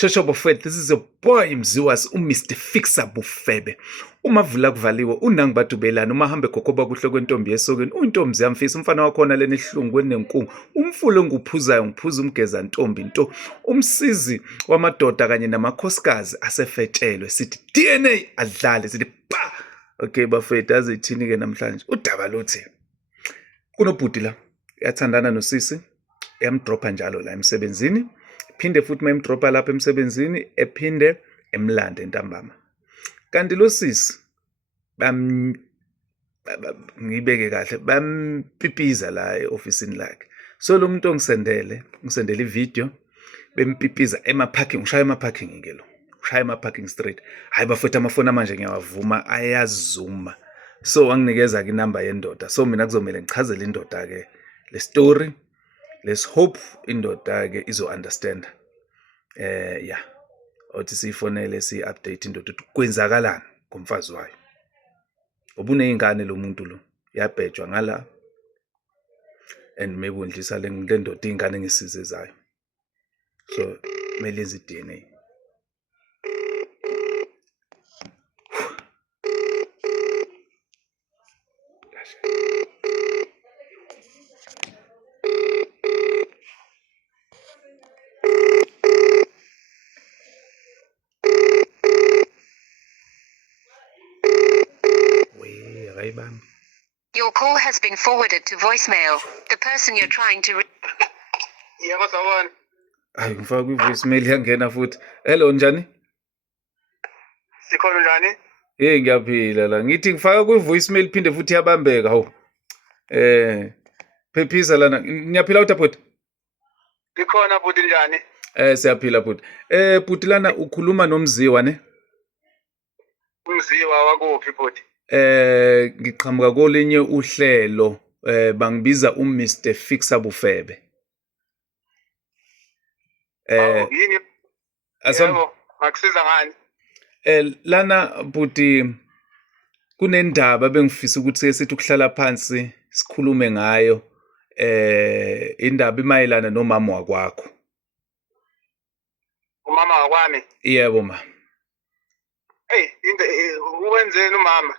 Shosho Bofet, this is your boy Mziwas, Mr. Fixer Bufebe. Umavula kuvaliwe unangi badubelana umahambe gogoba kuhle kwentombi yesokeni uyintombi yamfisa umfana wakhona leni ehlungweni nenkungu umfulo nguphuzayo ngiphuza umgeza ntombi nto umsizi wamadoda kanye namakhosikazi asefetshelwe sithi DNA adlale sithi pa. Okay bafethu azithini ke namhlanje udaba luthi kunobhuti la yathandana nosisi yamdropa njalo la emsebenzini phinde futhi mayimdropa lapha emsebenzini ephinde emlande ntambama kanti lo sisi ngibeke kahle bampipiza la eofisini lakhe so lo muntu ongisendele ivideo bempipiza emaparking ushaya emaparking ngelo ushaya emaparking street hayi bafethu amafoni manje ngiyawavuma ayazuma so anginikeza ke inamba yendoda so mina kuzomela ngichazele indoda ke le story. Let's hope indoda ke izo understand. Yeah. Othi sifonele si update indoda ukuthi kwenzakalani ngomfazi wayo. Obuneyingane lo muntu lo yabhejwa ngala and maybe undlisa le ndoda ingane ngisize zayo. So melenze DNA. Your call has been forwarded to voicemail. The person you're trying to Yebo sawona. Hayi ngifaka kwi-voicemail yangena futhi. Hello njani? Sikhona njani? Hey ngiyaphila la. Ngithi ngifaka kwi-voicemail phinde futhi yabambeka hawu. Phephisa lana. Ngiyaphila uTapoti? Ngikhona bhuti njani? Siyaphila bhuti. Bhuti lana ukhuluma noMziwa ne? Umziwa wakuphi bhuti? Ngiqhamuka kolinye uhlelo bangibiza uMr Fixer Bufebe. Yini? Yebo, akusiza ngani? Lana bhuti kunendaba bengifisa ukuthi sithi ukuhlala phansi sikhulume ngayo indaba imayelana nomama wakwakho. Umama wakwami? Yebo ma. Hey, uwenzeni umama?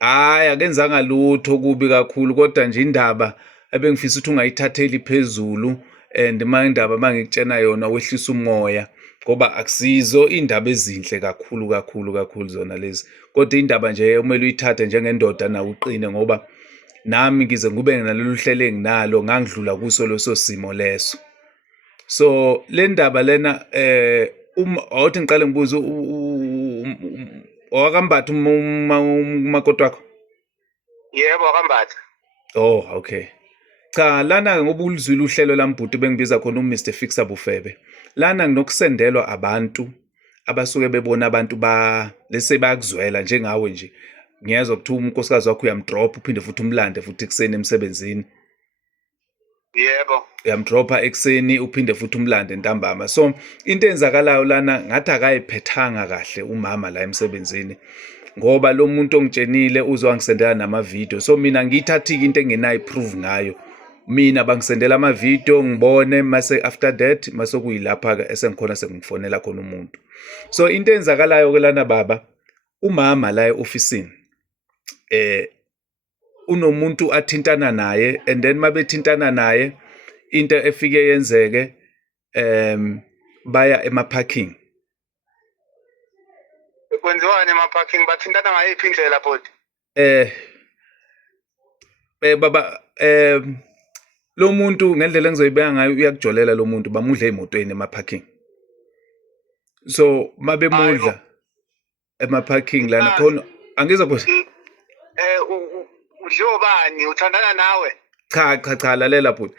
Hayi akenzanga lutho kubi kakhulu kodwa nje indaba ebengifisa ukuthi ungayithatheli phezulu and indaba mangikutshena yona wehlisa umoya ngoba akusizo indaba ezinhle kakhulu zona lezi kodwa indaba nje umele uyithathe njengendoda nawe uqine ngoba nami ngize ngube nalolu hlelo enginalo ngangidlula kuso leso simo leso so le ndaba lena awuthi ngiqale ngibuze wakambatha umakoti wakho? Yebo wakambatha. Oh okay. Cha lana ngoba ulizwile uhlelo lambhuti bengibiza khona uMr Fixer Bufebe. Lana nginokusendelwa abantu abasuke bebona abantu lese bayakuzwela njengawe nje. Ngiyezwa ukuthi unkosikazi wakho uyamdrop uphinde futhi umlande futhi ekseni emsebenzini. Yebo. Uyamdropa ekseni uphinde futhi umlande ntambama. So into enzakalayo lana ngathi akayiphethanga kahle umama la emsebenzini. Ngoba lo muntu ongitshenile uzwangisendela nama video. So mina ngiyithathi into engenayo proof ngayo. Mina bangisendela ama video ngibone mase after that mase kuyilapha ke esengikhona sengifonela khona umuntu. So into enzakalayo ke lana baba umama la eofisini unomuntu athintana naye and then mabethintana naye into efike yenzeke baya emaparking. Kwenziwani emaparking bathintana ngayiphi indlela bhuti? Baba lo muntu ngendlela engizoyibeka ngayo uyakujolela lo muntu bamudla emotweni emaparking. So mabemudla emaparking lana khona angizwa bhuti. Udlobani uthandana nawe? Cha lalela bhuti.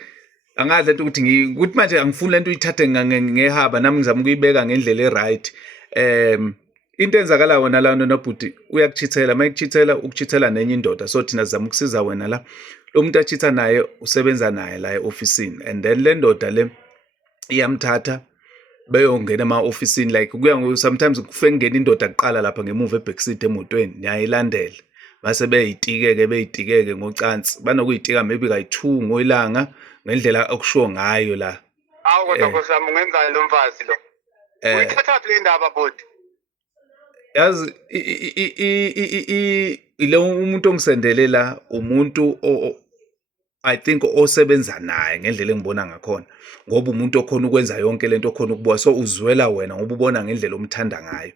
Angadla ukuthi ukuthi manje angifuni lento uyithathe ngehaba nami ngizama ukuyibeka ngendlela eright. Into enzakala wona la nobhuti uyakuchithela mayikuchithela ukuchithela nenye indoda so thina sizama ukusiza wena la lo muntu achitha naye usebenza naye la eofisini and then le ndoda le iyamthatha beyongena ema-ofisini like kuya sometimes kufike ngena indoda kuqala lapha ngemuva ebackseat emotweni niyayilandela base beyitikeke ngocansi banokuyitika maybe kayi2 ngoilanga ngendlela okushiwo ngayo la. Kodwa kusama ungenzani lo mfazi lo? uyithathaphi le ndaba bhuti? yazi ile umuntu ongisendele la umuntu I think osebenza naye ngendlela engibona ngakhona, ngoba umuntu okhona ukwenza yonke lento okhona ukubuka, so uzwela wena ngoba ubona ngendlela omthanda ngayo.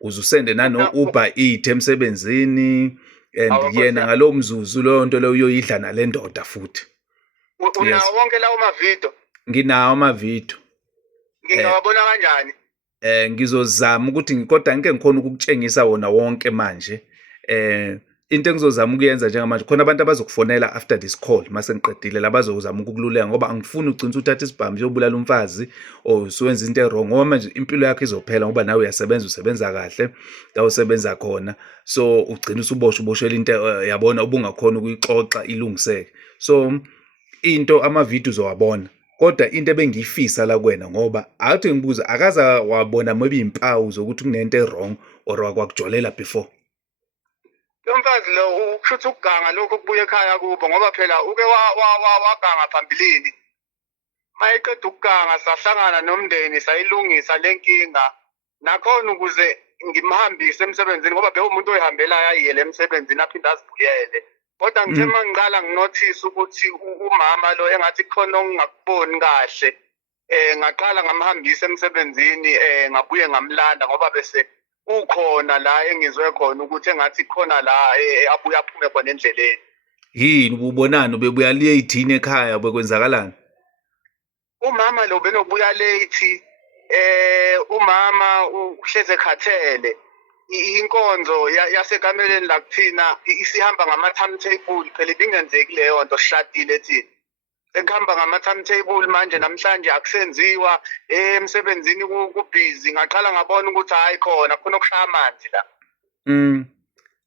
Uzusende nano-Uber Eats emsebenzini and yena ngalowo mzuzu leyo nto leyo uyoyidla nale ndoda futhi. Unawo wonke lawo mavidiyo? Nginawo amavidiyo. Ngingawabona kanjani? Ngizozama ukuthi kodwa ngike ngikhona ukukutshengisa wona wonke manje. Into engizozama ukuyenza njengamanje, khona abantu abazokufonela after this call mase ngiqedile, labazozama ukukululeka ngoba angifuni ugcina uthatha isibhamu uyobulala umfazi or usuwenza into wrong, ngoba manje impilo yakho izophela ngoba nawe uyasebenza, usebenza kahle la usebenza khona, so ugcina uboshelwa into yabona ubungakhona ukuyixoxa ilungiseke. So into amavidiyo uzowabona, kodwa into ebengiyifisa la kuwena ngoba athi ngibuza akaze wabona maybe impawu zokuthi kunento wrong or wakwakujolela before. Lo mfazi lo ukushuthi ukuganga lokho kubuye ekhaya kubo ngoba phela uke waganga phambilini. Mayeqeda ukuganga sahlangana nomndeni sayilungisa lenkinga. Nakhona ukuze ngimhambise emsebenzini ngoba bewumuntu oyihambelayo ayiye emsebenzini aphinde azibuyele. Kodwa ngithe mangiqala nginothisa ukuthi umama lo engathi khona ongakuboni kahle. Ngaqala ngamhambisa emsebenzini ngabuye ngamlanda ngoba bese ukhona la engizwe khona ukuthi engathi khona la abuye aphume khona endleleni. Yini ububonani bebuya late ekhaya bekwenzakalani? Umama lo benobuya late, umama uhleze ekhathele. Inkonzo yasekameleni la kuthina isihamba ngama-timetable, phela ibingenzeki leyo nto, sishadile thina. Sekuhamba ngama-timetable manje namhlanje akusenziwa, emsebenzini kubhizi. Ngaqala ngabona ukuthi hayi khona ukushaya amanzi la.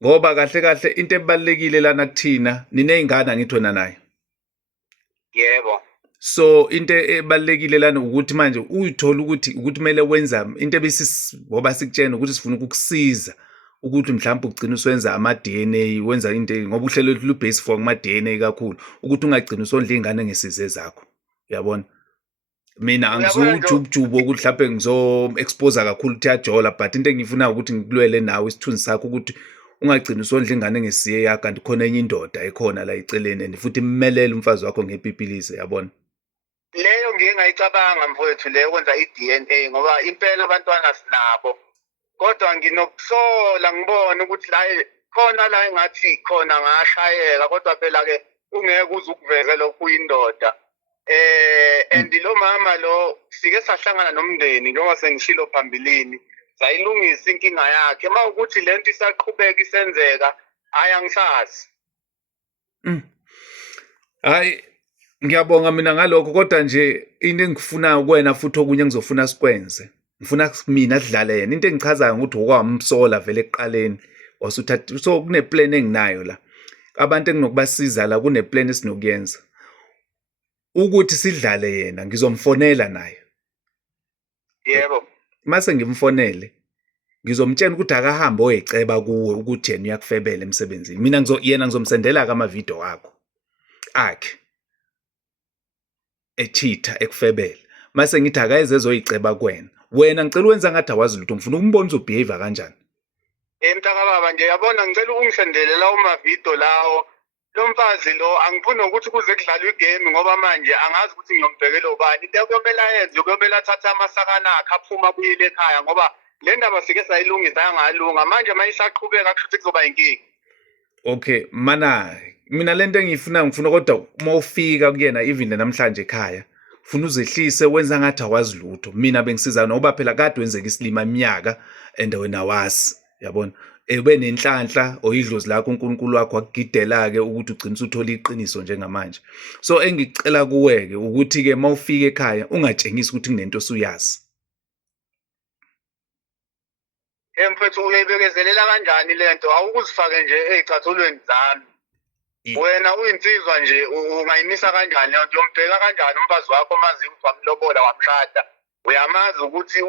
Ngoba kahle kahle into ebalekile lana kuthina niney'ngane angithona naye. Yebo. So into ebalekile lana ukuthi manje uyithola ukuthi kumele wenza into ngoba sikutshena ukuthi sifuna ukukusiza ukuthi mhlawumbe ugcina uswenza ama-DNA, wenza into ngoba uhlelo lu-base for kuma-DNA kakhulu, ukuthi ungagcina usondla iy'ngane ngesize zakho, uyabona. Mina angizujubujubu ukuthi mhlawumbe ngizo-expose kakhulu ukuthi yajola, but into engiyifunayo ukuthi ngikulwele nawe isithunzi sakho ukuthi ungagcina usondla ingane ngesiye yakho kanti khona enye indoda ekhona la eceleni and futhi immelele umfazi wakho ngepipilisi, yabona. Leyo ngike ngayicabanga mfowethu leyo kwenza i-DNA ngoba impela abantwana sinabo. Kodwa nginokusola ngibone ukuthi la khona la engathi khona ngashayeka, kodwa phela ke ungeke uze ukuveze lokhu uyindoda. And lo mama lo sike sahlangana nomndeni njengoba sengishilo phambilini, sayilungisa inkinga yakhe. Mawukuthi lento isaqhubeka isenzeka, hayi angisazi. Hayi, ngiyabonga mina ngalokho, kodwa nje into engifunayo kuwena futhi okunye engizofuna sikwenze, ngifuna mina sidlale yena. Into engichazayo ukuthi okwamsola vele ekuqaleni wasuthatha, so kuneplan enginayo la, abantu enginokubasiza la, kuneplan esinokuyenza ukuthi sidlale yena. Ngizomfonela naye. Yebo. Mase ngimfonele ngizomtshela ukuthi akahambe oyeceba kuwe ukuthi yena uyakufebela emsebenzini. Mina yena ngizomsendela amavidiyo akho akhe echitha ekufebela, mase ngithi akayeze ezoyiceba kuwena. Wena ngicela wenza ngathi awazi lutho, ngifuna ukumbona uzobehave kanjani. Mntaka baba nje yabona, ngicela ungisendele lawo mavidiyo lawo. Lo mfazi lo angifuni ukuthi kuze kudlalwe igame ngoba manje angazi ukuthi ngiyombhekela ubani. Into kuyomela yenze, kuyomela athathe amasakana akhe aphume abuyele ekhaya ngoba le ndaba sike sayilungisa yangalunga. Manje mayisaqhubeka kusho ukuthi kuzoba inkinga. Okay, mina lento engiyifuna ngifuna kodwa uma ufika kuyena even namhlanje ekhaya ufuna uzehlise wenza ngathi awazi lutho. Mina bengisiza ngoba phela kade wenzeka isilima iminyaka and wena wazi, yabona. Ube nenhlanhla oyidlozi lakho uNkulunkulu wakho akugidela-ke ukuthi ugcine usuthola iqiniso njengamanje. So engicela kuwe-ke ukuthi-ke uma ufika ekhaya ungatshengisi ukuthi kunento osuyazi. Mfethu uyayibekezelela kanjani lento? Awukuzifake nje ey'cathulweni zami. Wena uyinsizwa nje, ungayimisa kanjani leyo nto? Uyombheka kanjani umfazi wakho mazi ukuthi wamlobola wamshada? Uyamazi ukuthi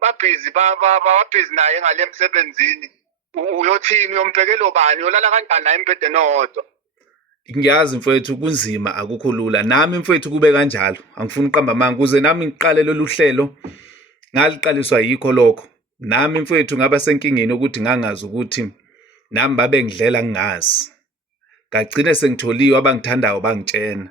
babhizi naye ngale emsebenzini. Uyothini, uyombhekela ubani, uyolala kanjani naye embhedeni owodwa? Ngiyazi mfowethu kunzima, akukho lula. Nami mfowethu kube kanjalo. Angifuni uqamba amanga ukuze nami ngiqale lolu hlelo. ngaliqaliswa yikho lokho nami mfowethu ngaba senkingeni ukuthi ngangazi ukuthi nami babengidlela ngingazi ngagcine sengitholiwe abangithandayo bangitshena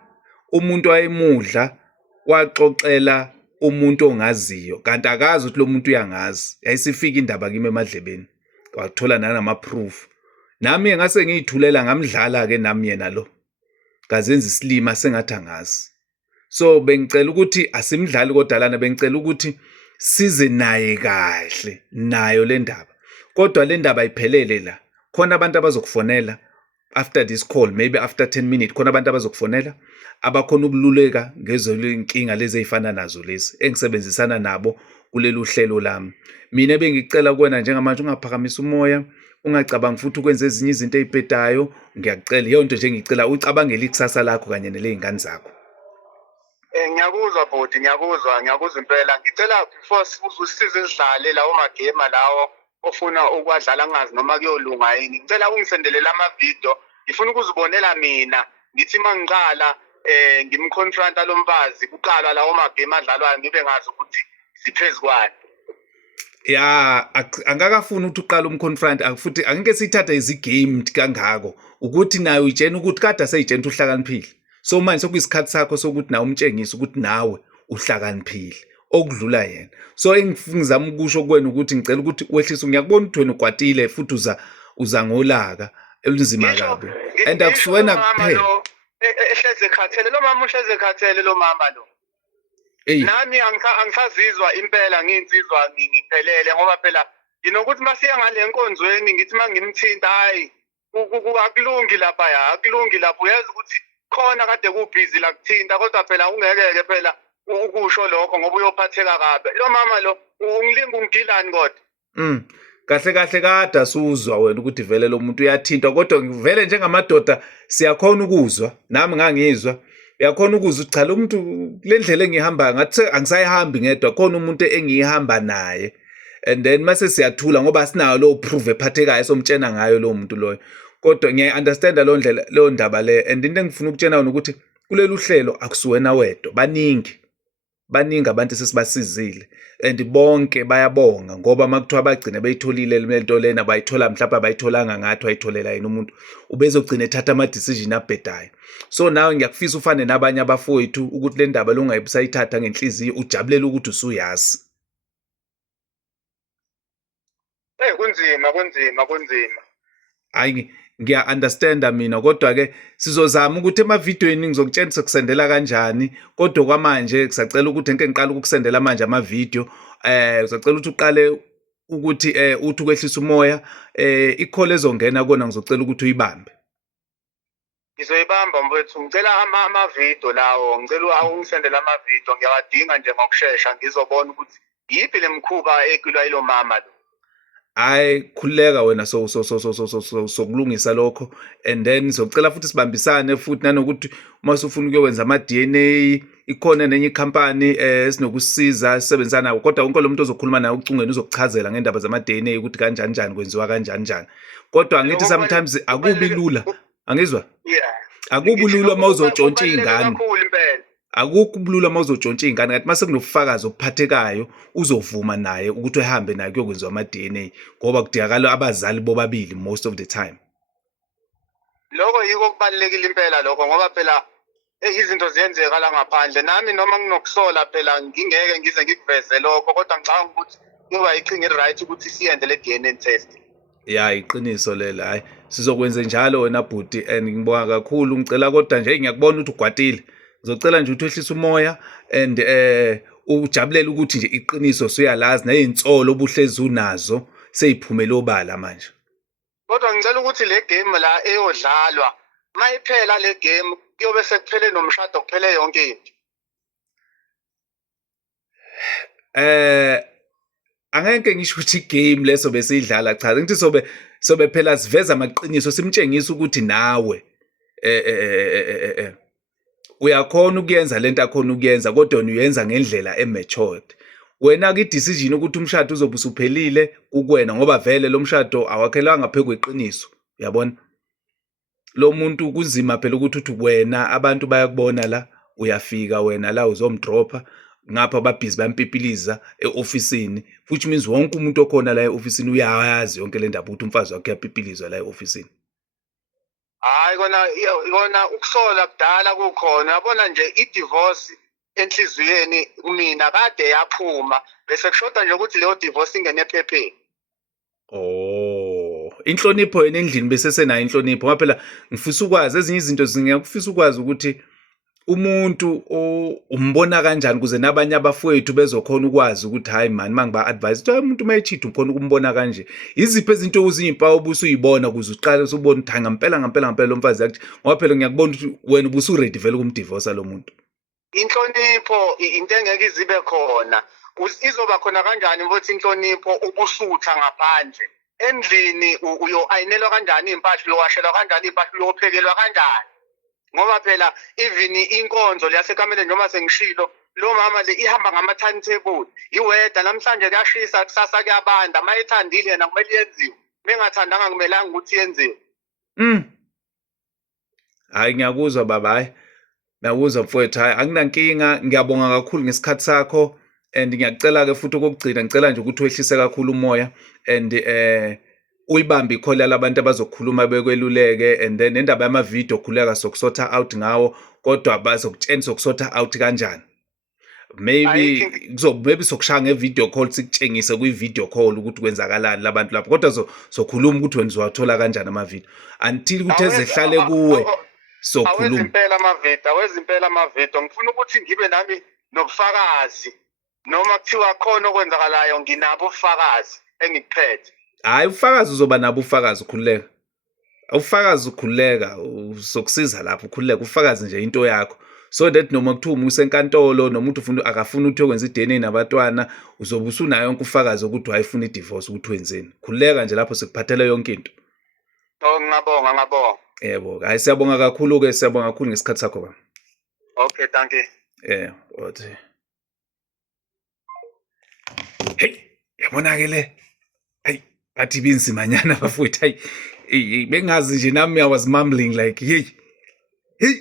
umuntu wayemudla waxoxela umuntu ongaziyo kanti akazi ukuthi lo muntu uyangazi yayisifika indaba kimi emadlebeni wathola nanama-proof nami ngase ngiyithulela ngamdlala-ke nami yena lo ngazenza isilima sengathi angazi so bengicela ukuthi asimdlali kodwa lana bengicela ukuthi size naye kahle nayo le ndaba kodwa le ndaba ayiphelele la khona abantu abazokufonela after this call maybe after 10 minutes khona abantu abazokufonela abakhona ukululeka ngezolinkinga lezi ezifana nazo lezi engisebenzisana nabo kulelu hlelo lami mina bengicela kuwena njengamanje ungaphakamisa umoya ungacabanga futhi ukwenza ezinye izinto ezibhedayo ngiyakucela iyo nto nje ngicela ucabangele ikusasa lakho kanye nelezingane zakho Ngiyakuzwa bhuti, ngiyakuzwa impela. Ngicela before usize sidlale lawo magame lawo ofuna ukwadlala ngazi noma kuyolunga yini. Ngicela ungisendelele ama-video. Ngifuna ukuzibonela mina. Ngithi mangiqala ngimconfronta lo mfazi kuqala lawo magame adlalwayo ngibe ngazi ukuthi siphezukwane. ya angakafuni ukuthi uqala umconfront futhi angeke sithathe izigame kangako ukuthi nayo uyitshena ukuthi kade aseyitshena uhlakaniphile so manje sokuyisikhathi sakho sokuthi nawe umtshengise ukuthi nawe uhlakaniphile okudlula yena so engifungizama ukusho kuwena ukuthi ngicela ukuthi wehlise ngiyakubona ukuthi wena ukwatile futhi uza ngolaka elunzima kabi and akusuwena kuphela Ehleze ekhathele lo mama uhleze ekhathele lo mama lo. Nami angisazizwa impela nginsizwa ngiphelele ngoba phela nginokuthi masiya ngale nkonzweni ngithi mangimthinta hayi akulungi lapha ya akulungi lapho uyazi ukuthi khona kade kubhizi la kuthinta kodwa phela ungekeke phela ukusho lokho ngoba uyophatheka kabe lo mama lo ungilinga ungilani kodwa kahle kahle kade asuzwa wena ukuthi vele lo muntu uyathintwa kodwa vele njengamadoda siyakhona ukuzwa nami ngangizwa uyakhona ukuzwa cha lo muntu le ndlela engihamba ngathi angisayihambi ngedwa khona umuntu engihamba naye and then mase siyathula ngoba sinayo lo proof ephathekayo somtshena ngayo lo muntu loyo kodwa ngiya-understand lo ndaba le and into engifuna ukutshena wona ukuthi kulelu hlelo akusuwena wedwa baningi abantu sesibasizile and bonke bayabonga ngoba makuthiwa bagcine beyitholile lento lena bayithola mhlawumbe abayitholanga ngathi wayitholela yena umuntu ubezogcina ethatha ama-decision abhedayo so nawe ngiyakufisa ufane nabanye abafowethu ukuthi le ndaba lungayibusayithatha ngenhliziyo ujabulela ukuthi usuyazi kunzima hayi ngiya-understanda mina kodwa-ke sizozama ukuthi emavidiyweni ngizokutshena sokusendela kanjani kodwa kwamanje ngisacela ukuthi ngike ngiqala ukukusendela manje amavidiyo ngisacela ukuthi uqale ukuthi uthi ukwehlisa umoya ikhole ezongena kona ngizocela ukuthi uyibambe ngizoyibamba mfowethu ngicela amavidiyo lawo ngicela ungisendele amavidiyo ngiyawadinga nje ngokushesha ngizobona ukuthi yiphi le mkhuba ekulwa yilo mama lo hayi khululeka wena sokulungisa lokho and then sizocela futhi sibambisane futhi nanokuthi uma usufuna ukuyokwenza ama-DNA ikhona nenye ikhampani esinokusiza sisebenzisana nawo kodwa wonke lo muntu ozokhuluma naye ucungeni uzokuchazela ngendaba zama-DNA ukuthi kanjani njani kwenziwa kanjani njani kodwa angithi sometimes akubi lula angizwa akubi lula uma uzotshontsha iy'ngane akukho ubulula uma uzotshontsha iy'ngane kanti mase kunobufakazi obuphathekayo uzovuma naye ukuthi ehambe naye kuyokwenziwa ama-DNA ngoba kudingakala abazali bobabili most of the time lokho yiko kubalulekile impela lokho ngoba phela izinto ziyenzeka la ngaphandle nami noma nginokusola phela ngingeke ngize ngikuveze lokho kodwa ngicabanga ukuthi kuyoba iqhinga eli-right ukuthi siyenze le DNA test ya iqiniso lela hayi sizokwenza njalo wena bhuti and ngibonga kakhulu ngicela kodwa nje ngiyakubona ukuthi ugwatile ngizocela nje ukuthi wehlise umoya and ujabulela ukuthi nje iqiniso suyalazi nezinsolo obuhlezi unazo seyiphumela obala manje kodwa ngicela ukuthi le game la eyodlalwa mayiphela le game kuyobe sekuphele nomshado kuphele yonke into angeke ngisho ukuthi igame leso besiyidlala cha ngithi sobe phela siveza amaqiniso simtshengisa ukuthi nawe uyakhona ukuyenza lento akhona ukuyenza kodwa uyenza ngendlela ematured wena ke decision ukuthi umshado uzobe usuphelile kukwena ngoba vele lo mshado awakhelanga phezu kweqiniso uyabona lo muntu kunzima phela ukuthi wena abantu bayakubona la uyafika wena la uzomdropha ngapha babhizi bayampipiliza e-ofisini, which means wonke umuntu okhona la e-ofisini uyayazi yonke le ndaba ukuthi umfazi wakhe uyapipilizwa la e-ofisini. Hayi kona ukusola kudala kukhona. Yabona nje i-divorce enhliziyweni mina kade yaphuma bese kushoda nje ukuthi leyo divorce ingene ephepheni. Oh, inhlonipho yena endlini bese senayo inhlonipho. Ngoba phela ngifisa ukwazi ezinye izinto ngiyakufisa ukwazi ukuthi umuntu umbona kanjani ukuze nabanye abafowethu bezokhona ukwazi ukuthi hayi man mangiba advise ukuthi umuntu mayecheat ukhona ukumbona kanje. Iziphi izinto uzimpawu obusuyibona ukuze uqale usubona ukuthi ngampela lo mfazi yakhe. Ngoba phela ngiyakubona ukuthi wena ubusu ready vele ukumdivorce lo muntu. Inhlonipho into engeke izibe khona. Izoba khona kanjani ukuthi inhlonipho ubusutha ngaphandle? Endlini uyo-ayinelwa kanjani impahla, uyowashelwa kanjani impahla, uyophekelwa kanjani? Ngoba phela even inkonzo leyasekameleni noma sengishilo lo mama le ihamba ngama-timetable. Iweda namhlanje kuyashisa kusasa kuyabanda, mayithandile yena kumele yenziwe, mengathandanga kumelanga ukuthi yenziwe. Hayi ngiyakuzwa baba, hayi ngiyakuzwa mfowethu, hayi anginankinga. Ngiyabonga kakhulu ngesikhathi sakho and ngiyacela-ke futhi okokugcina ngicela nje ukuthi wehlise kakhulu umoya and uyibambe ikhola labantu abazokhuluma bekweluleke, and then indaba yamavidiyo khuleka sokusotha out ngawo, kodwa bazokutshena sokusotha out kanjani. Maybe sokushaya nge-video call sikutshengise kwi-video call ukuthi kwenzakalani labantu lapho, kodwa sokhuluma ukuthi wena uzowathola kanjani amavidiyo until ukuthi ezehlale kuwe sokhuluma. Awezimpela amavidiyo ngifuna ukuthi ngibe nami nobufakazi, noma kuthiwa khona okwenzakalayo nginabo ubufakazi engikuphethe. Hayi ufakazi uzoba nabo, ufakazi ukhululeka, ufakazi ukhululeka, uzokusiza lapho ukhululeka. Ufakazi nje into yakho, so that noma kuthiwa umusa enkantolo noma umuntu akafuna ukuthi uyokwenza i-DNA nabatwana, uzobe usunayo yonke ufakazi ukuthi wayefuna i-divorce ukuthi wenzeni. Khululeka nje lapho sikuphathela yonke into. Ngiyabonga. Yebo, hayi siyabonga kakhulu-ke, siyabonga kakhulu ngesikhathi sakho baba. Okay, thank you. Othi. Hey, yabona-ke le. Hayi, bathi binzimanyana bafowethu, hayi. Bengazi nje nami I was mumbling like, hey,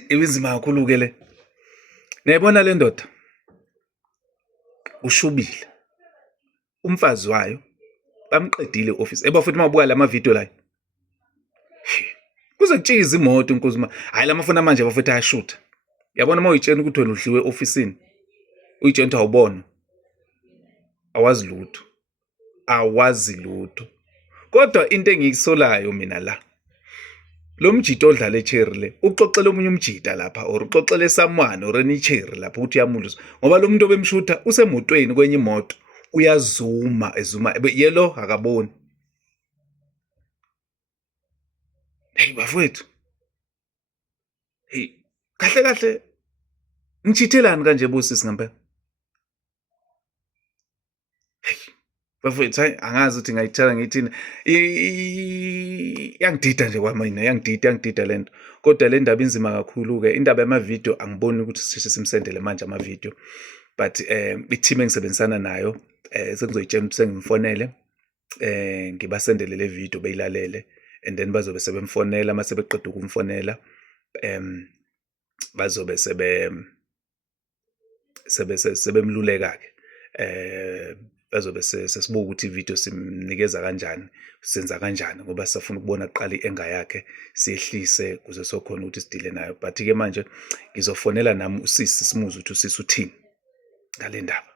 ibinzima kakhulu-ke le. Nayibona le ndoda ushubile, umfazi wayo bamqedile e-office. Eba futhi mabuka la mavidiyo layo kuze kutshikiza imoto nkuzima. Hayi lamafoni manje bafethu ayashutha. Yabona uma uyitshena ukuthi wena udliwe e-ofisini, uyitshena ukuthi awubona, awazi lutho. Kodwa into engiyisolayo mina la, lo mjito odlala echerry le uxoxela omunye umjita lapha, or uxoxela someone or any cherry lapha ukuthi uyamulisa, ngoba lo muntu obemshutha usemotweni kwenye imoto uyazuma yelo akaboni. Hey bafowethu, hey kahle ngijithelani kanje bosisi ngempela? Hey bafowethu, hayi angazi ukuthi ngayithatha ngithini. Yangidida nje kwamina, yangidida lento. Kodwa le ndaba inzima kakhulu-ke. Indaba yamavidiyo angiboni ukuthi sisheshe simsendele manje amavidiyo, but i-team engisebenzisana nayo sengizoyitshela ukuthi sengimfonele, ngibasendele le video beyilalele, and then bazobe sebemfonela. Mase beqeda ukumfonela bazobe sebemluleka-ke. Bazobe sesibuka ukuthi ividiyo simnikeza kanjani, senza kanjani, ngoba sifuna ukubona kuqala i-enga yakhe, siyehlise kuze sokhona ukuthi sidile nayo. But-ke manje ngizofonela nami usisi simuze ukuthi usisi uthini ngale ndaba.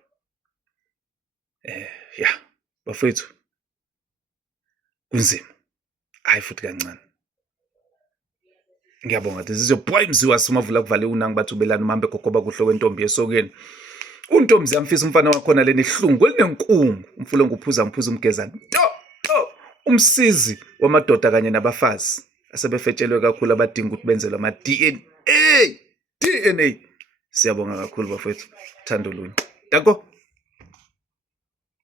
Bafethu kunzima, hayi futhi kancane. Ngiyabonga ukuthi sizobhoya imziwa simavula kuvale unangi bathi ubelana uhambe gogoba kuhlo kwentombi yesokeni. Untombi yamfisa umfana wakhona leni hlungu elinenkungu, umfulo nguphuza umgezane. Umsizi wamadoda kanye nabafazi asebefetshelwe kakhulu abadinga ukuthi benzelwe ama-DNA. Siyabonga kakhulu bafethu, thando lunye. Danko.